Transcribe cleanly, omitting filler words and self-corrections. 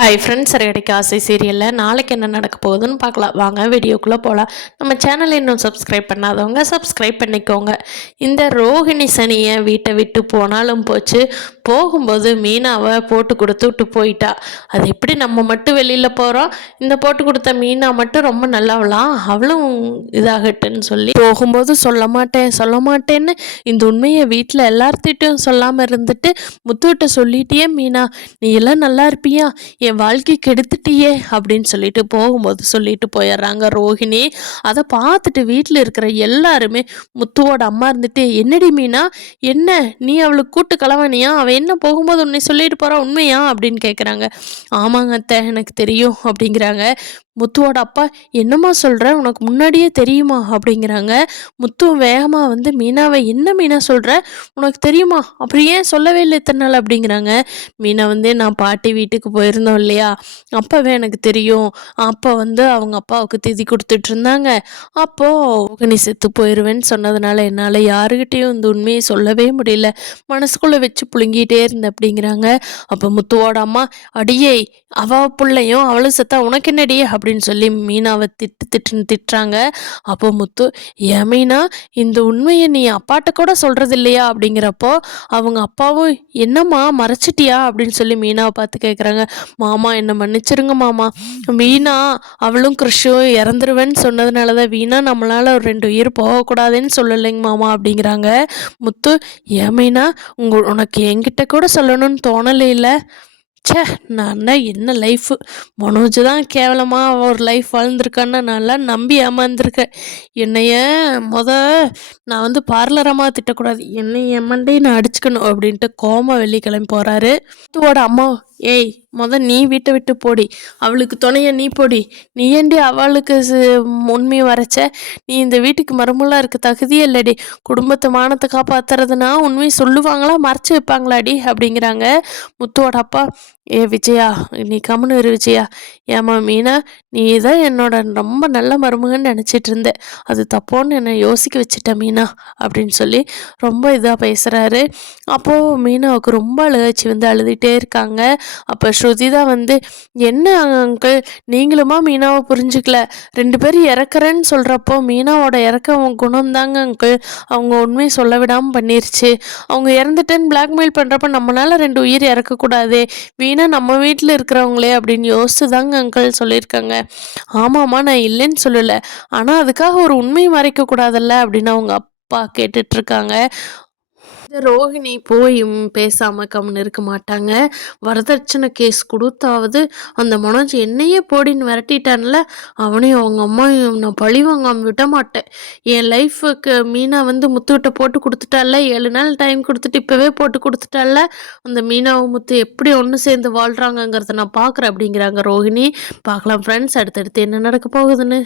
Hi friends, Siragadikka ஆசை சீரியலில் நாளைக்கு என்ன நடக்க போகுதுன்னு பார்க்கலாம். வாங்க வீடியோக்குள்ளே போகலாம். நம்ம சேனலை இன்னும் சப்ஸ்கிரைப் பண்ணாதவங்க சப்ஸ்கிரைப் பண்ணிக்கோங்க. இந்த ரோஹிணி சனியை வீட்டை விட்டு போனாலும் போச்சு, போகும்போது மீனாவை போட்டு கொடுத்து விட்டு போயிட்டா. அது எப்படி நம்ம மட்டும் வெளியில் போகிறோம், இந்த போட்டு கொடுத்த மீனா மட்டும் ரொம்ப நல்லவளாம், அவளும் இதாகட்டுன்னு சொல்லி போகும்போது சொல்ல மாட்டேன்னு இந்த உண்மையை வீட்டில் எல்லார்த்திட்டும் சொல்லாமல் இருந்துட்டு முத்துவிட்ட சொல்லிட்டியே மீனா, நீ எல்லாம் நல்லா இருப்பியா, என் வாழ்க்கை கெடுத்துட்டியே அப்படின்னு சொல்லிட்டு போகும்போது சொல்லிட்டு போயிடுறாங்க ரோஹிணி. அதை பார்த்துட்டு வீட்டில் இருக்கிற எல்லாருமே முத்துவோட அம்மா இருந்துட்டு, என்னடி மீனா, என்ன நீ அவளுக்கு கூட்டு கலவானியா, அவள் என்ன போகும்போது உன்னை சொல்லிட்டு போகிறா, உண்மையா அப்படின்னு கேட்குறாங்க. ஆமாங்க அத்தை, எனக்கு தெரியும் அப்படிங்கிறாங்க. முத்துவோட அப்பா, என்னம்மா சொல்கிற, உனக்கு முன்னாடியே தெரியுமா அப்படிங்கிறாங்க. முத்து வேகமாக வந்து மீனாவை, என்ன மீனா சொல்கிற, உனக்கு தெரியுமா, அப்படி ஏன் சொல்லவே இல்லை இத்தனை நாள் அப்படிங்கிறாங்க. மீனா வந்து, நான் பாட்டி வீட்டுக்கு போயிருந்தோம் இல்லையா, அப்போவே எனக்கு தெரியும். அப்போ வந்து அவங்க அப்பாவுக்கு திதி கொடுத்துட்டு இருந்தாங்க. அப்போது நீ செத்து போயிடுவேன்னு சொன்னதுனால என்னால் யாருக்கிட்டேயும் இந்த உண்மையை சொல்லவே முடியல, மனசுக்குள்ளே வச்சு புழுங்கிட்டே இருந்தேன் அப்படிங்கிறாங்க. அப்போ முத்துவோட அம்மா, அடியே அவள் பிள்ளையும் அவளும் செத்தா உனக்கு என்னடி அப்படின்னு சொல்லி மீனாவை திட்டுறாங்க. அப்போ முத்து, ஏன் மீனா, இந்த உண்மையை நீ அப்பாட்ட கூட சொல்கிறது இல்லையா அப்படிங்கிறப்போ அவங்க அப்பாவும், என்னம்மா மறைச்சிட்டியா அப்படின்னு சொல்லி மீனாவை பார்த்து கேட்குறாங்க. மாமா என்னை மன்னிச்சிருங்க மாமா, வீணா அவளும் கிருஷும் இறந்துருவேன்னு சொன்னதுனால தான் வீணா நம்மளால் ஒரு 2 உயிர் போகக்கூடாதுன்னு சொல்லலைங்க மாமா அப்படிங்கிறாங்க. முத்து, ஏன் மீனா, உனக்கு என்கிட்ட கூட சொல்லணும்னு தோணலை இல்லை, ச்சே, நான் தான் என்ன லைஃபு, மனோஜ் தான் கேவலமாக ஒரு லைஃப் வாழ்ந்திருக்கான்னு நல்லா நம்பி ஏமாந்துருக்கேன். என்னைய நான் வந்து பார்லரமாக திட்டக்கூடாது, என்னை என் மண்டையை நான் அடிச்சுக்கணும் அப்படின்ட்டு கோமா வெள்ளிக்கிழமை போகிறாரு. முத்துவோட அம்மா, ஏய் நீ வீட்டை விட்டு போடி, அவளுக்கு துணைய நீ போடி, நீ ஏண்டி அவளுக்கு உண்மையை வரைச்ச, நீ இந்த வீட்டுக்கு மருமலாக இருக்க தகுதியே இல்லடி, குடும்பத்தை மானத்தை காப்பாற்றுறதுனா உண்மையை சொல்லுவாங்களா மறைச்சி வைப்பாங்களாடி அப்படிங்கிறாங்க. முத்துவோட அப்பா, ஏ விஜயா, நீ கம்முன்னு இரு விஜயா, ஏமா மீனா, நீ தான் என்னோட ரொம்ப நல்ல மருமகன்னு நினச்சிட்டு இருந்தேன், அது தப்போன்னு என்னை யோசிக்க வச்சுட்ட மீனா அப்படின்னு சொல்லி ரொம்ப இதாக பேசுகிறாரு. அப்போது மீனாவுக்கு ரொம்ப அழுகாச்சி வந்து அழுதுகிட்டே இருக்காங்க. அப்போ ஸ்ருதி தான் வந்து, என்ன அங்கிள் நீங்களுமா மீனாவை புரிஞ்சுக்கல, 2 பேரும் இறக்குறேன்னு சொல்கிறப்போ மீனாவோட இறக்க குணம் தாங்க அங்கிள் அவங்க உண்மையை சொல்ல விடாமல் பண்ணிருச்சு, அவங்க இறந்துட்டேன்னு பிளாக்மெயில் பண்ணுறப்ப நம்மளால் 2 உயிர் இறக்கக்கூடாது, வீணா நம்ம வீட்டில் இருக்கிறவங்களே அப்படின்னு யோசிச்சு தாங்க அங்கிள் சொல்லியிருக்காங்க. ஆமாம்மா, நான் இல்லைன்னு சொல்லலை, ஆனால் அதுக்காக ஒரு உண்மையை மறைக்கக்கூடாதல்ல அப்படின்னு அவங்க அப்பா கேட்டுட்ருக்காங்க. இந்த ரோஹிணி போயும் பேசாமல் கம்முன்னு இருக்க மாட்டாங்க. வரதட்சணை கேஸ் கொடுத்தாவது அந்த மனோஜ் என்னையே போடின்னு விரட்டிட்டான்ல, அவனையும் அவங்க அம்மாவையும் நான் பழி வாங்காமல் விட மாட்டேன். என் லைஃபுக்கு மீனா வந்து முத்துக்கிட்ட போட்டு கொடுத்துட்டால, 7 நாள் டைம் கொடுத்துட்டு இப்போவே போட்டு கொடுத்துட்டால, அந்த மீனாவும் முத்து எப்படி ஒன்று சேர்ந்து வாழ்கிறாங்கங்கிறத நான் பார்க்குறேன் அப்படிங்கிறாங்க ரோஹிணி. பார்க்கலாம் ஃப்ரெண்ட்ஸ், அடுத்தடுத்து என்ன நடக்க போகுதுன்னு.